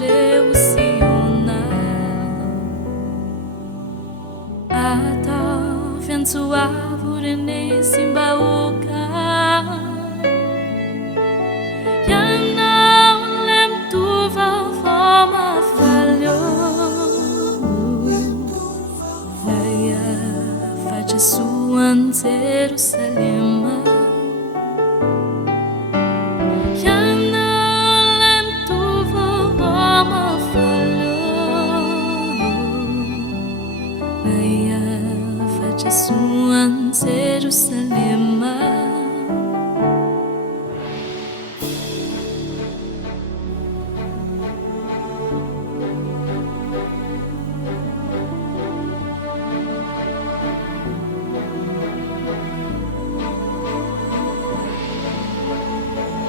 Reusiona atau vento árvore nesse baúca já não lembro tua forma falhou Leia faz sua Jerusalém Suan Jerusalem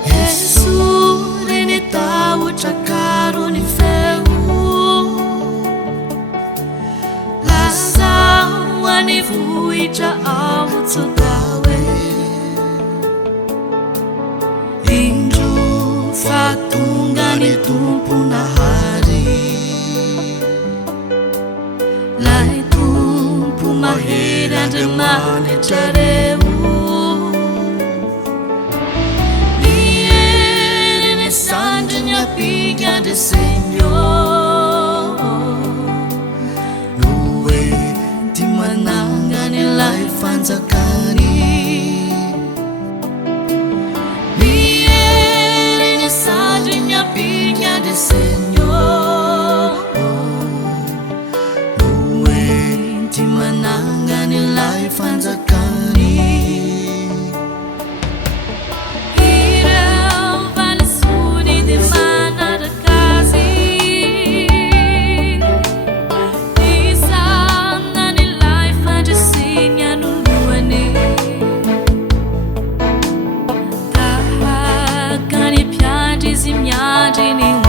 Jesus ini tahu cakar ni Ni vui cha ao tu dawe Inju fatungani tumpu na hari Lai tumpu mahira demane careu Viene sanjanya piga de Senhor Fanzakani Viene sagginya pigna de Senhor Nuenti manangani lai fanzakani Irau vale suni de mana da casi Isana ni lai fanzakani Zimiagini